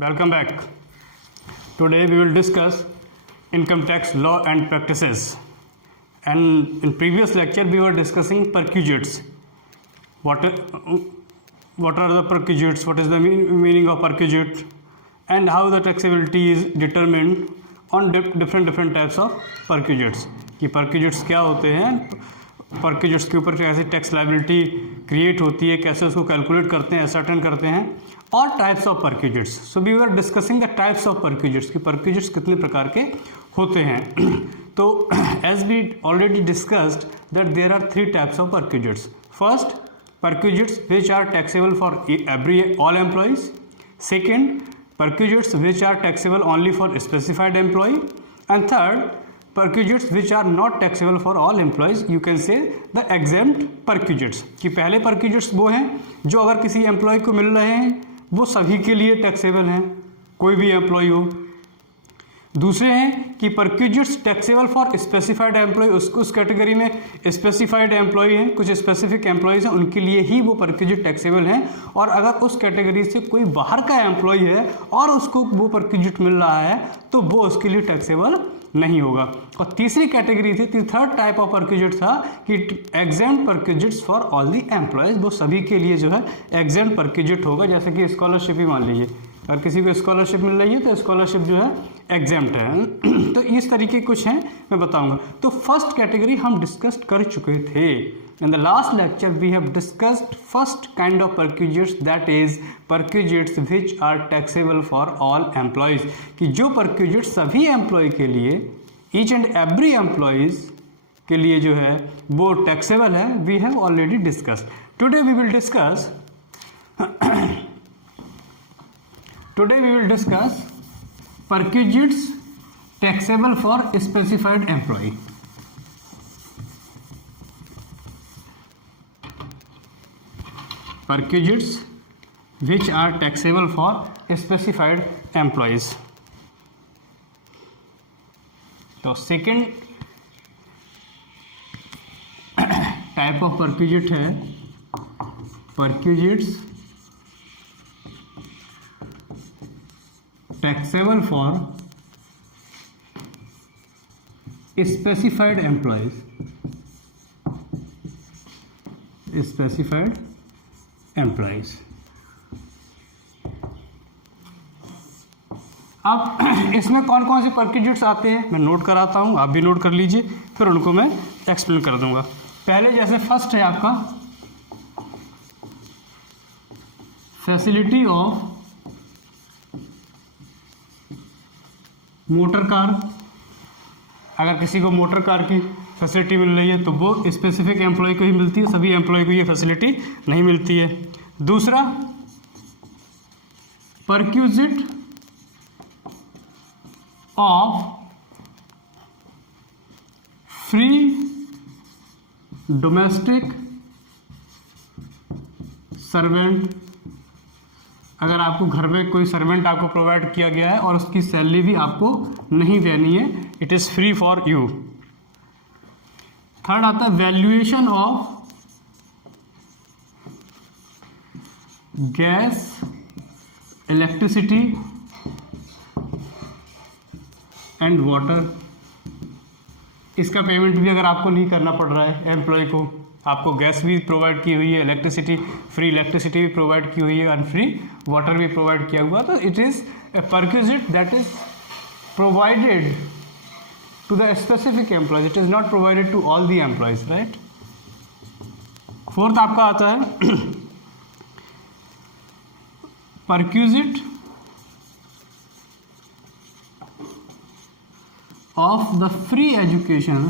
Welcome back. Today we will discuss income tax law and practices. And in previous lecture we were discussing perquisites. What are the perquisites? What is the meaning of perquisite? And how the taxability is determined on different types of perquisites. कि perquisites क्या होते हैं, perquisites के ऊपर कैसे tax liability create होती है, कैसे उसको कैलकुलेट करते हैं, असर्टेन करते हैं, और types of perquisites. So we are discussing the types of perquisites कि परक्यूजिट्स कितने प्रकार के होते हैं. तो as we already discussed that there are 3 types of perquisites. First, perquisites which are taxable for all employees. Second, perquisites which are taxable only for specified employee. And third, perquisites which are not taxable for all employees. You can say the exempt perquisites. कि पहले perquisites वो हैं जो अगर किसी employ को मिल रहे हैं वो सभी के लिए टैक्सेबल हैं, कोई भी एम्प्लॉय हो. दूसरे हैं कि perquisites taxable for specified employee. उस कैटेगरी में स्पेसिफाइड एम्प्लॉय हैं, कुछ स्पेसिफिक एम्प्लॉयज़ हैं, उनके लिए ही वो परक्यूजिट टैक्सेबल हैं. और अगर उस कैटेगरी से कोई बाहर का एम्प्लॉय है और उसको वो परक्यूजिट मिल रहा है तो वो उसके लिए टैक्सेबल नहीं होगा. और तीसरी कैटेगरी थी, थर्ड टाइप ऑफ परक्यूजिट था कि exempt perquisites for all the employees. वो सभी के लिए जो है एग्जेम्प्ट परक्यूजिट होगा. जैसे कि स्कॉलरशिप ही मान लीजिए, अगर किसी को स्कॉलरशिप मिल रही है तो स्कॉलरशिप जो है एग्जेम्प्ट है. तो इस तरीके कुछ हैं, मैं बताऊंगा. तो फर्स्ट कैटेगरी हम डिस्कस कर चुके थे. In the last lecture we have discussed first kind of perquisites, that is perquisites which are taxable for all employees. कि जो perquisites सभी एम्प्लॉय के लिए, each and every employees के लिए जो है वो taxable है, we have already discussed. Today we will discuss perquisites taxable for specified employee. Perquisites which are taxable for specified employees. तो सेकेंड टाइप ऑफ परक्यूजिट है perquisites taxable for specified employees. Specified employees. अब इसमें कौन कौन से perquisites आते हैं मैं नोट कराता हूं, आप भी नोट कर लीजिए, फिर उनको मैं एक्सप्लेन कर दूंगा. पहले जैसे फर्स्ट है आपका फैसिलिटी ऑफ मोटर कार. अगर किसी को मोटर कार की फैसिलिटी मिल रही है तो वो स्पेसिफिक एम्प्लॉय को ही मिलती है, सभी एम्प्लॉय को ये फैसिलिटी नहीं मिलती है. दूसरा, perquisite of free domestic servant. अगर आपको घर में कोई सर्वेंट आपको प्रोवाइड किया गया है और उसकी सैलरी भी आपको नहीं देनी है, it is free for you. Third आता है valuation of gas, electricity and water. इसका पेमेंट भी अगर आपको नहीं करना पड़ रहा है एम्प्लॉय को, आपको गैस भी प्रोवाइड की हुई है, फ्री इलेक्ट्रिसिटी भी प्रोवाइड की हुई है और फ्री वाटर भी प्रोवाइड किया हुआ, तो it is A perquisite that is provided to the specific employees. It is not provided to all the employees, right? Fourth आपका आता है perquisite of the free education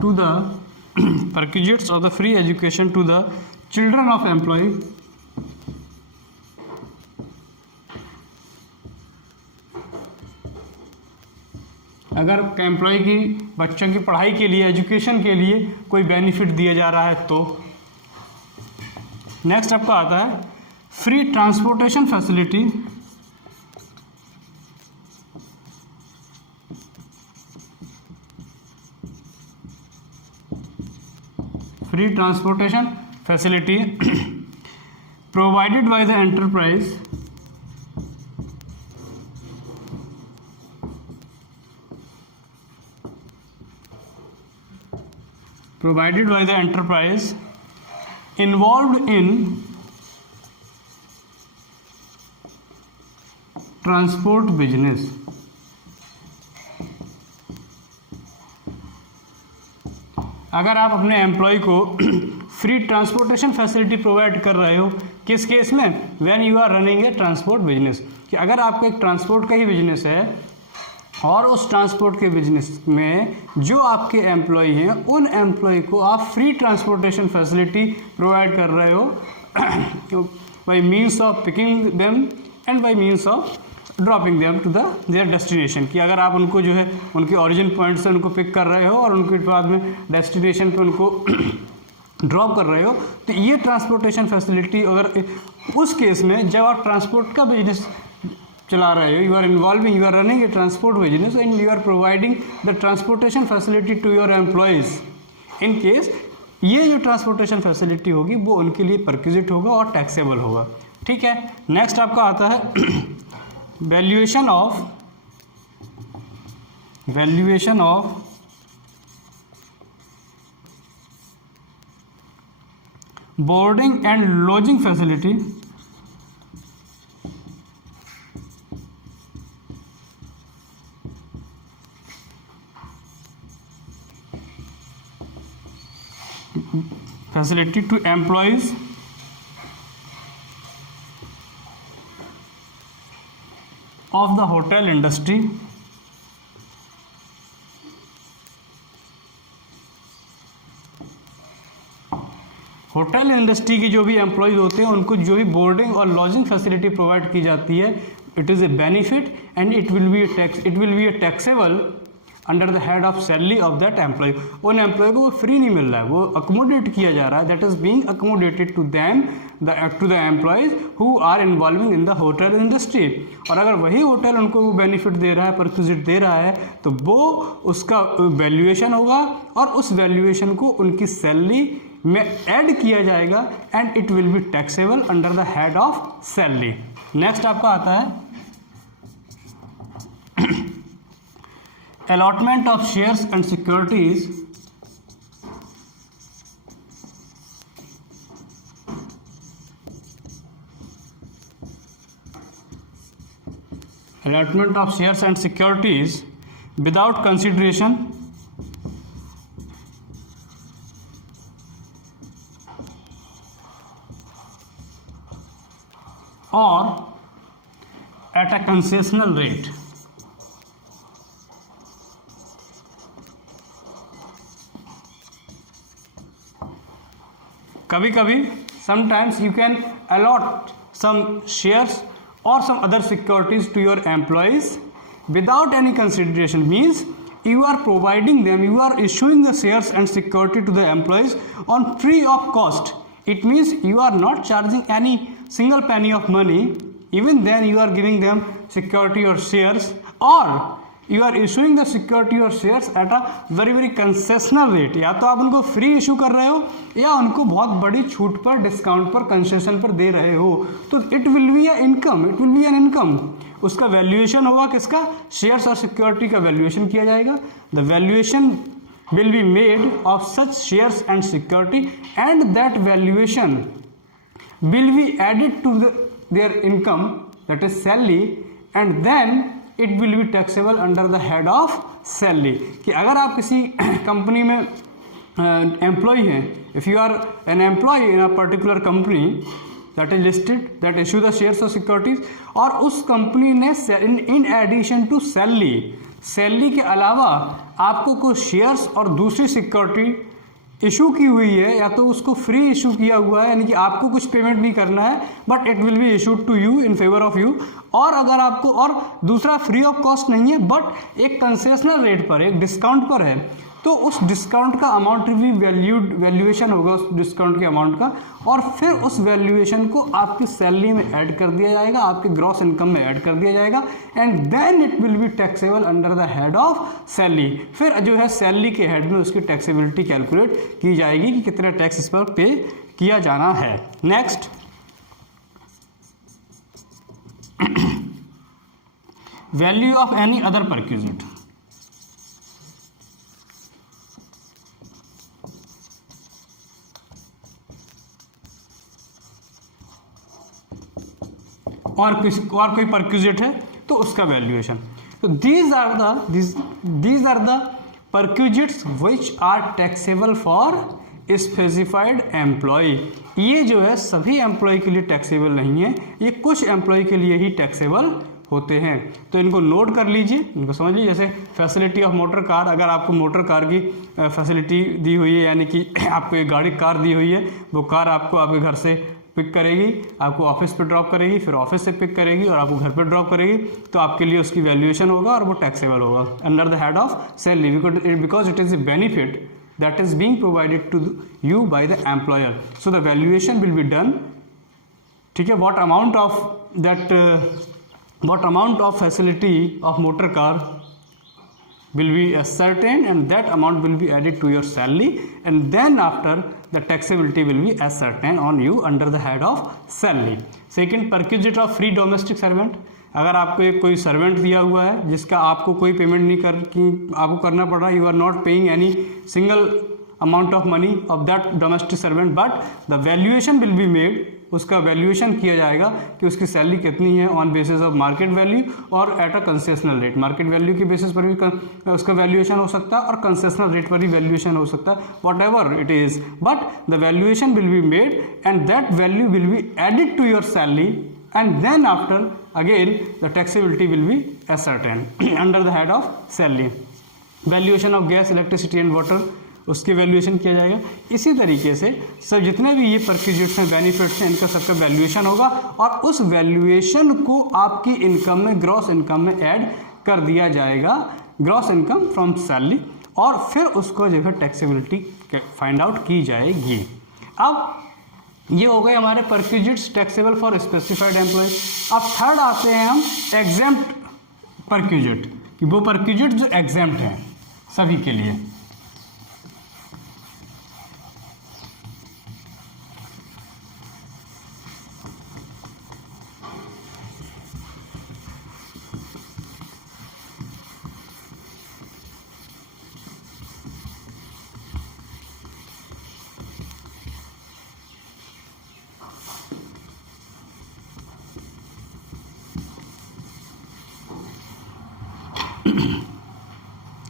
to the perquisites of the free education to the children of employee. अगर employ की बच्चों की पढ़ाई के लिए, एजुकेशन के लिए कोई बेनिफिट दिया जा रहा है तो. नेक्स्ट आपका आता है free transportation facility free transportation facility provided by the enterprise involved in transport business. अगर आप अपने एम्प्लॉय को फ्री ट्रांसपोर्टेशन फैसिलिटी प्रोवाइड कर रहे हो, किस केस में? When you are running a transport business, कि अगर आपका एक ट्रांसपोर्ट का ही बिजनेस है और उस ट्रांसपोर्ट के बिजनेस में जो आपके एम्प्लॉय हैं उन एम्प्लॉय को आप फ्री ट्रांसपोर्टेशन फैसिलिटी प्रोवाइड कर रहे हो by means of picking them and by means of dropping them to their destination, कि अगर आप उनको जो है उनके ओरिजिन पॉइंट से उनको पिक कर रहे हो और उनके बाद में डेस्टिनेशन पे उनको ड्रॉप कर रहे हो, तो ये ट्रांसपोर्टेशन फैसिलिटी अगर उस केस में जब आप ट्रांसपोर्ट का बिजनेस चला रहे हो, you are involving, you are running a transport business and you are providing the transportation facility to your employees, in case ये जो ट्रांसपोर्टेशन फैसिलिटी होगी वो उनके लिए परक्विजिट होगा और टैक्सेबल होगा। ठीक है, नेक्स्ट आपका आता है valuation of boarding and lodging facility to employees of the hotel industry hotel industry की जो भी एम्प्लॉयज़ होते हैं उनको जो भी बोर्डिंग और लॉजिंग फैसिलिटी प्रोवाइड की जाती है, it is a benefit and it will be a taxable under the head of salary of that employee. उन एम्प्लॉय को वो फ्री नहीं मिल रहा है, वो अकोमोडेट किया जा रहा है, that is being accommodated to them to the employees who are involving in the hotel industry. और अगर वही होटल उनको वो बेनिफिट दे रहा है, परक्विजिट दे रहा है, तो वो उसका वैल्यूएशन होगा और उस वैल्यूएशन को उनकी सैलरी में ऐड किया जाएगा and it will be taxable under the head of salary. Next आपका आता है allotment of shares and securities without consideration or at a concessional rate। कभी कभी sometimes you can allot some shares or some other securities to your employees without any consideration, means you are providing them, you are issuing the shares and security to the employees on free of cost. It means you are not charging any single penny of money, even then you are giving them security or shares, or you are issuing the security or shares at a very concessional rate। या तो आप उनको free issue कर रहे हो या उनको बहुत बड़ी छूट पर, डिस्काउंट पर, कंसेशन पर दे रहे हो, तो it will B an income. उसका वैल्यूएशन होगा किसका? शेयर्स और सिक्योरिटी का वैल्यूएशन किया जाएगा। The valuation will be made of such shares and security and that valuation will be added to their income, that is salary, and then it will be taxable under the head of salary। कि अगर आप किसी company में employ हैं, if you are an employee in a particular company that is listed, that issue the shares or securities, और उस company ने in addition to salary के अलावा आपको कुछ शेयर्स और दूसरी सिक्योरिटी इशू की हुई है, या तो उसको फ्री इशू किया हुआ है, यानी कि आपको कुछ पेमेंट नहीं करना है, but it will be issued to you in favour of you, और अगर आपको, और दूसरा फ्री ऑफ कॉस्ट नहीं है बट एक कंसेशनल रेट पर, एक डिस्काउंट पर है, तो उस डिस्काउंट का अमाउंट भी वैल्यूएशन होगा उस डिस्काउंट के अमाउंट का, और फिर उस वैल्यूएशन को आपकी सैलरी में ऐड कर दिया जाएगा, आपके ग्रॉस इनकम में ऐड कर दिया जाएगा, and then it will be taxable under the head of salary. फिर जो है सैलरी के हेड में उसकी टैक्सेबिलिटी कैलकुलेट की जाएगी कि कितना टैक्स इस पर पे किया जाना है। Next, value of any other perquisite. और कोई परक्यूजिट है तो उसका वैल्यूएशन। तो these are the perquisites which are taxable for specified employee. ये जो है सभी एम्प्लॉय के लिए टैक्सेबल नहीं है, ये कुछ एम्प्लॉय के लिए ही टैक्सेबल होते हैं। तो इनको नोट कर लीजिए, इनको समझ लीजिए। जैसे फैसिलिटी ऑफ मोटर कार, अगर आपको मोटर कार की फैसिलिटी दी हुई है, यानी कि आपको एक गाड़ी कार दी हुई है, वो कार आपको आपके घर से पिक करेगी, आपको ऑफिस पे ड्रॉप करेगी, फिर ऑफिस से पिक करेगी और आपको घर पे ड्रॉप करेगी, तो आपके लिए उसकी वैल्यूएशन होगा और वो टैक्सेबल होगा under the head of salary, because it is a benefit that is being provided to you by the employer, so the valuation will be done, ठीक है। what amount of facility of motor car will be ascertained, and that amount will be added to your salary, and then after the taxability will be ascertained on you under the head of salary. Second, perquisite of free domestic servant। अगर आपको एक कोई servant दिया हुआ है जिसका आपको कोई पेमेंट नहीं आपको करना पड़ रहा, you are not paying any single amount of money of that domestic servant, but the valuation will be made, उसका वैल्यूएशन किया जाएगा कि उसकी सैलरी कितनी है on basis of market value और at a concessional rate. Market value के basis पर भी उसका वैल्यूएशन हो सकता है और कंसेशनल रेट पर भी वैल्यूएशन हो सकता है, whatever it is, but the valuation will be made and that value will be added to your salary, and then after again the taxability will be ascertained under the head of salary. Valuation of gas, electricity and water, उसके valuation किया जाएगा। इसी तरीके से सब जितने भी ये परक्यूजिट्स हैं, बेनिफिट्स हैं, इनका सबका वैल्यूएशन होगा और उस वैल्यूएशन को आपकी इनकम में, ग्रॉस इनकम में ऐड कर दिया जाएगा, ग्रॉस इनकम फ्रॉम सैलरी, और फिर उसको जो है टैक्सेबिलिटी फाइंड आउट की जाएगी। अब ये हो गए हमारे perquisites taxable for specified employ. अब थर्ड आते हैं हम एग्जेम्प्ट परक्यूजिट, कि वो परक्यूजिट जो एग्जेम्प्ट हैं सभी के लिए।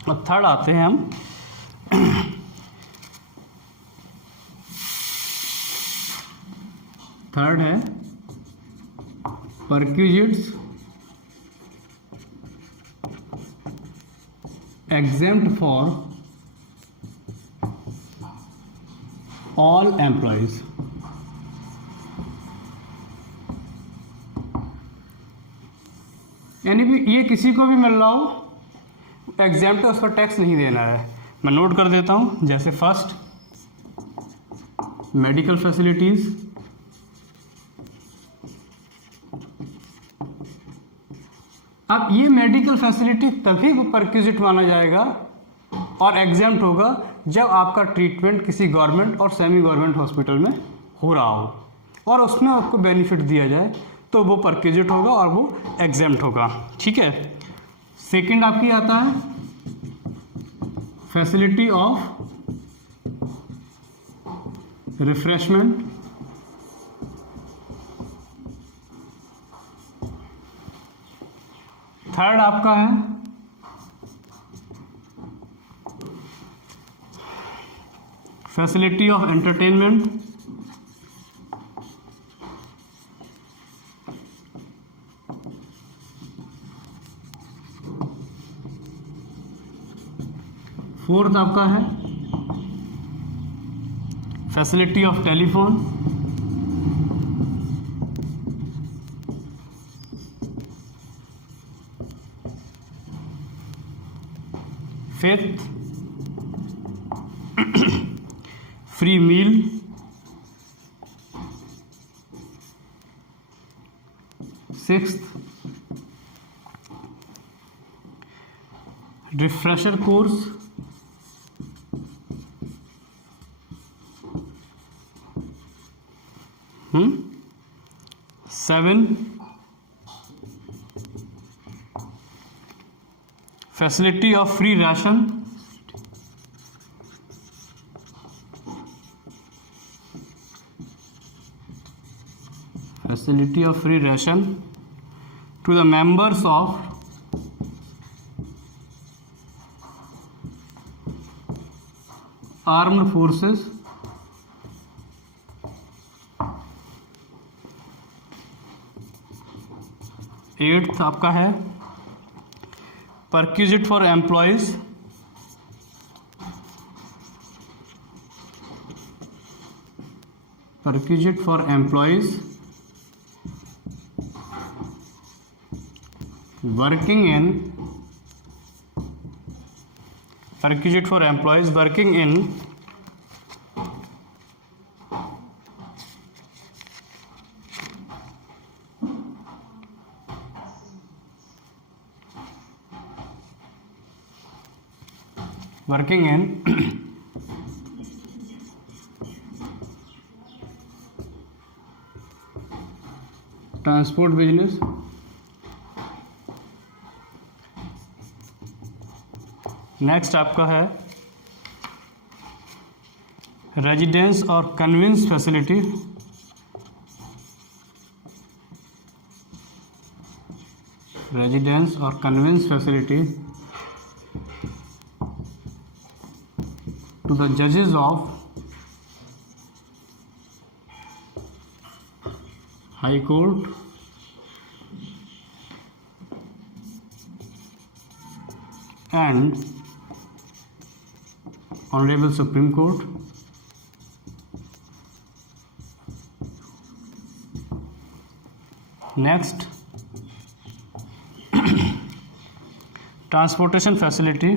अब थर्ड आते हैं हम थर्ड है perquisites exempt for all employees. यानी कि ये किसी को भी मिल रहा हो, एग्जेम्प्ट है, उस पर टैक्स नहीं देना है। मैं नोट कर देता हूं, जैसे फर्स्ट मेडिकल फैसिलिटीज, अब ये मेडिकल फैसिलिटी तभी परक्यूजिट माना जाएगा और एग्जेम्प्ट होगा जब आपका ट्रीटमेंट किसी गवर्नमेंट और सेमी गवर्नमेंट हॉस्पिटल में हो रहा हो और उसमें आपको बेनिफिट दिया जाए, तो वो परक्यूजिट होगा और वो एग्जेम्प्ट होगा, ठीक है। सेकंड आपकी आता है फैसिलिटी ऑफ रिफ्रेशमेंट, थर्ड आपका है फैसिलिटी ऑफ एंटरटेनमेंट, फोर्थ आपका है facility of telephone, fifth free meal, sixth, refresher course, seven, facility of free ration, facility of free ration to the members of armed forces, eighth आपका है perquisite for employees, perquisite for employees working in, perquisite for employees working in transport business, next आपका है residence और convince facility, residence और convince facility to the जजेस of high court and Honorable Supreme Court. Next, transportation facility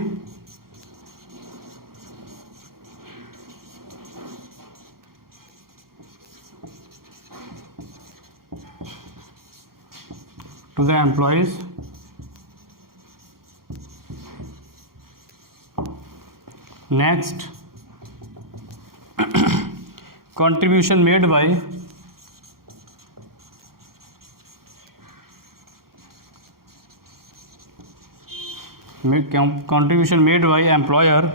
to the employees. Next, contribution made by employer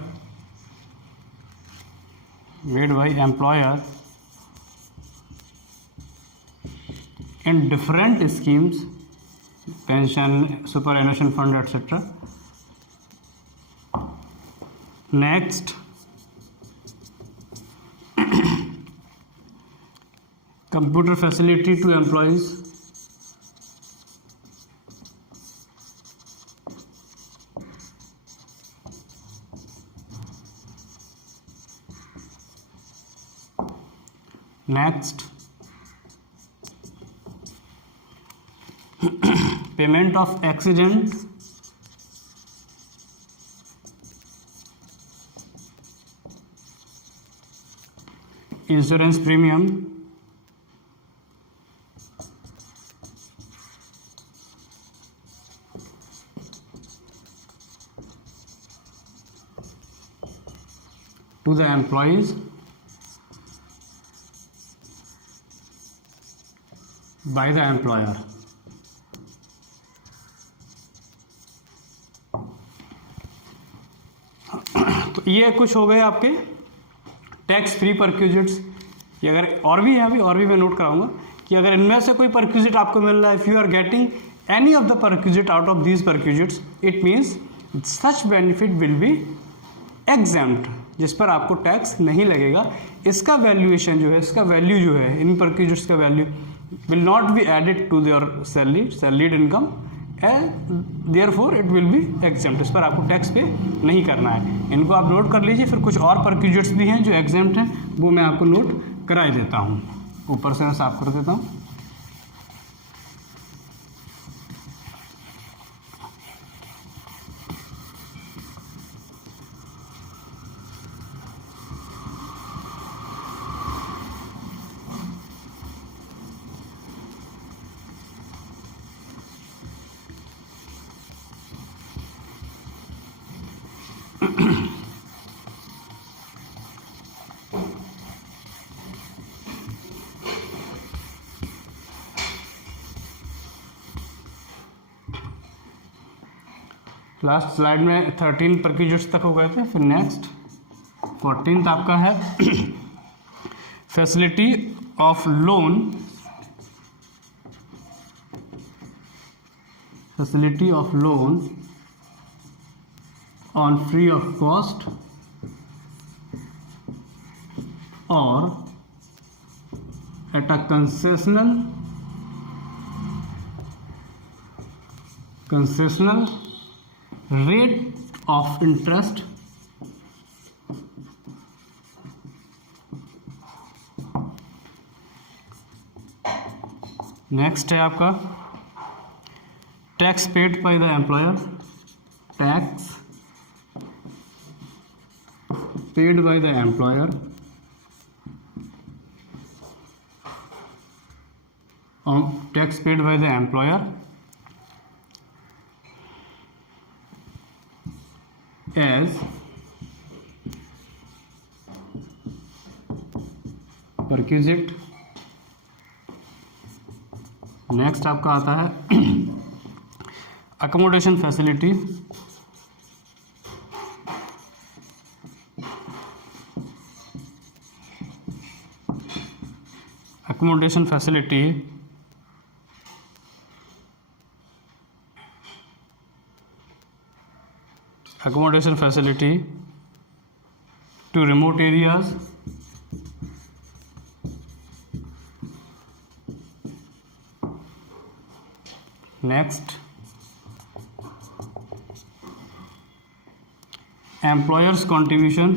in different schemes, pension, superannuation fund, etc. Next, computer facility to employees, next, payment of accident insurance premium, to the employees by the employer. तो ये कुछ हो गए आपके tax free perquisites. कि अगर और भी हैं, अभी और भी मैं नोट कराऊंगा कि अगर इनमें से कोई परक्यूजिट आपको मिल रहा है, if you are getting any of the perquisite out of these perquisites, it means such benefit will be exempt, जिस पर आपको टैक्स नहीं लगेगा। इसका वैल्यूएशन जो है, इसका वैल्यू जो है, इन परक्यूजिट्स का value will not be added to your salaried income, therefore it will be exempt. इस पर आपको टैक्स पे नहीं करना है। इनको आप नोट कर लीजिए। फिर कुछ और परक्यूजिट्स भी हैं जो एग्जेम्प्ट हैं, वो मैं आपको नोट करा देता हूँ। ऊपर से मैं साफ कर देता हूँ। लास्ट स्लाइड में 13 परक्यूजिट्स तक हो गए थे, फिर नेक्स्ट 14th आपका है facility of loan, facility of loan on free of cost और at a concessional rate of interest next है आपका tax paid by the employer, tax paid by the employer tax paid by the employer as perquisite। Next आपका आता है accommodation facility, accommodation facility to remote areas, next employers contribution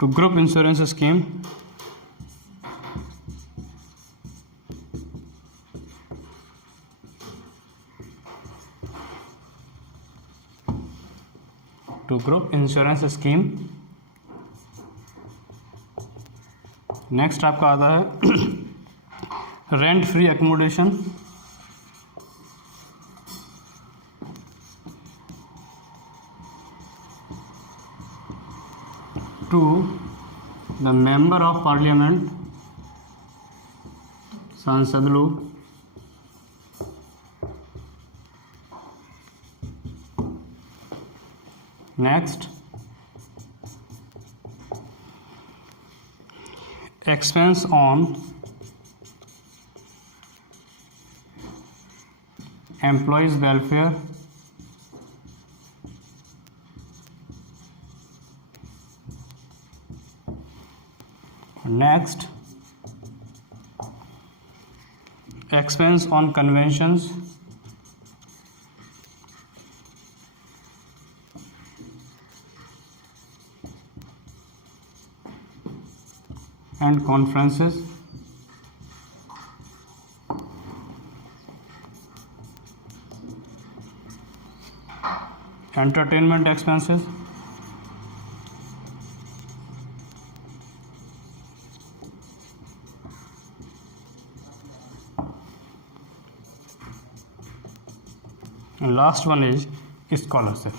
to group insurance scheme, to group insurance scheme। Next आपका आता है rent free accommodation, to the member of parliament, सांसद लोग, next expense on employees welfare, next expense on conventions, and conferences, entertainment expenses, and last one is scholarship.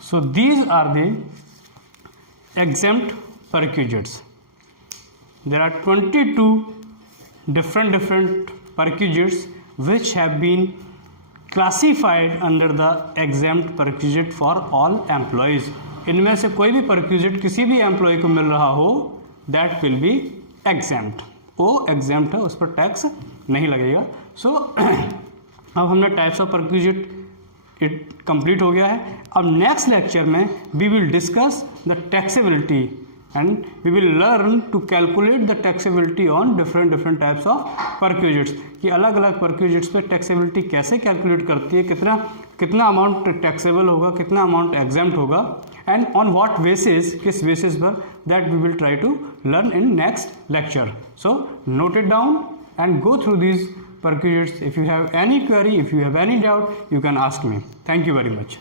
So these are the exempt perquisites. There are 22 different perquisites which have been classified under the exempt perquisite for all employees. इनमें से कोई भी perquisite किसी भी employ को मिल रहा हो that will be exempt। वो exempt है, उस पर टैक्स नहीं लगेगा। सो अब हमने types of perquisite it complete हो गया है। अब नेक्स्ट लेक्चर में we will discuss the taxability and we will learn to calculate the taxability on different types of perquisites, कि अलग अलग परक्यूजिट्स पे टैक्सेबिलिटी कैसे कैलकुलेट करती है, कितना अमाउंट टैक्सेबल होगा, कितना अमाउंट एग्जेम्प्ट होगा, एंड ऑन व्हाट बेसिस, किस बेसिस पर, that we will try to learn in next lecture. So note it down and go through these perquisites. If you have any query, if you have any doubt, you can ask me. Thank you very much.